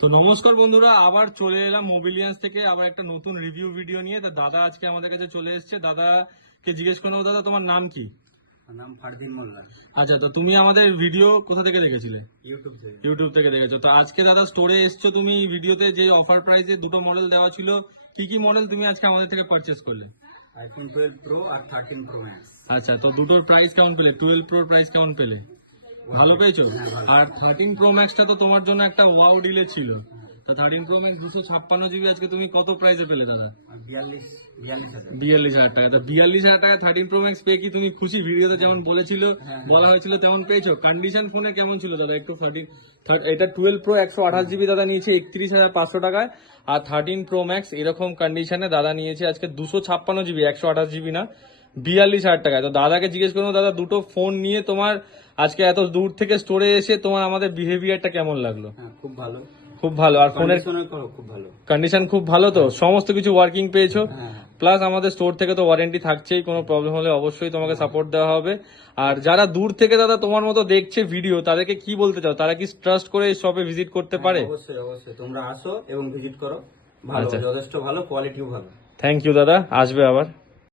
তো নমস্কার বন্ধুরা, আবার চলে এলাম মোবিলিয়ান্স থেকে আবার একটা নতুন রিভিউ ভিডিও নিয়ে। তা দাদা আজকে আমাদের কাছে চলে এসেছে। দাদাকে জিজ্ঞেস করবো, দাদা তোমার নাম কি? নাম ফারদিন মোল্লা। আচ্ছা, তো তুমি আমাদের ভিডিও কোথা থেকে দেখেছিলে? ইউটিউব থেকে। ইউটিউব থেকে দেখেছো। তো আজকে দাদা স্টোরে এসছো, তুমি ভিডিওতে যে অফার প্রাইসে দুটো মডেল দেওয়া ছিল, কি কি মডেল তুমি আজকে আমাদের থেকে পারচেস করলে? আইফোন 12 প্রো আর 13 প্রো ম্যাক্স। আচ্ছা, তো দুটোর প্রাইস কেমন পেলে? 12 প্রোর প্রাইস কেমন পেলে? ভালো পেয়েছো? আর 13 প্রো ম্যাক্সটা তো তোমার জন্য একটা ওয়াও ডিলে ছিল। তো 13 প্রো ম্যাক্স 256 জিবি আজকে তুমি কত প্রাইসে পেলে দাদা? 42,000 টাকা। তো 42,000 টাকা 13 প্রো ম্যাক্স পেয়ে কি তুমি খুশি? ভিডিওতে যেমন বলা হয়েছিল তেমন পেয়েছো? কন্ডিশন ফোনে কেমন ছিল দাদা একটু? এটা 12 প্রো 128 জিবি দাদা নিয়েছে 31,500 টাকায়, আর 13 প্রো ম্যাক্স এরকম কন্ডিশনে দাদা নিয়েছে আজকে 256 জিবি, 128 জিবি না, 42,000 টাকায়। তো দাদাকে জিজ্ঞেস করবো, দাদা দুটো ফোন নিয়ে তোমার আজকে এত দূর থেকে স্টোরে এসে তোমার আমাদের বিহেভিয়ারটা কেমন লাগলো? খুব ভালো। খুব ভালো। আর ফোনের খুব ভালো কন্ডিশন খুব ভালো, তো সমস্ত কিছু ওয়ার্কিং পেয়েছো? হ্যাঁ। প্লাস আমাদের স্টোর থেকে তো ওয়ারেন্টি থাকছেই, কোনো প্রবলেম হলে অবশ্যই তোমাকে সাপোর্ট দেওয়া হবে। আর যারা দূর থেকে দাদা তোমার মতো দেখছে ভিডিও, তাদেরকে কি বলতে চাও? তারা কি ট্রাস্ট করে এই শপে ভিজিট করতে পারে? অবশ্যই অবশ্যই, তোমরা আসো এবং ভিজিট করো। ভালো, আচ্ছা। যথেষ্ট ভালো, কোয়ালিটিও ভালো। থ্যাংক ইউ দাদা, আসবে আবার।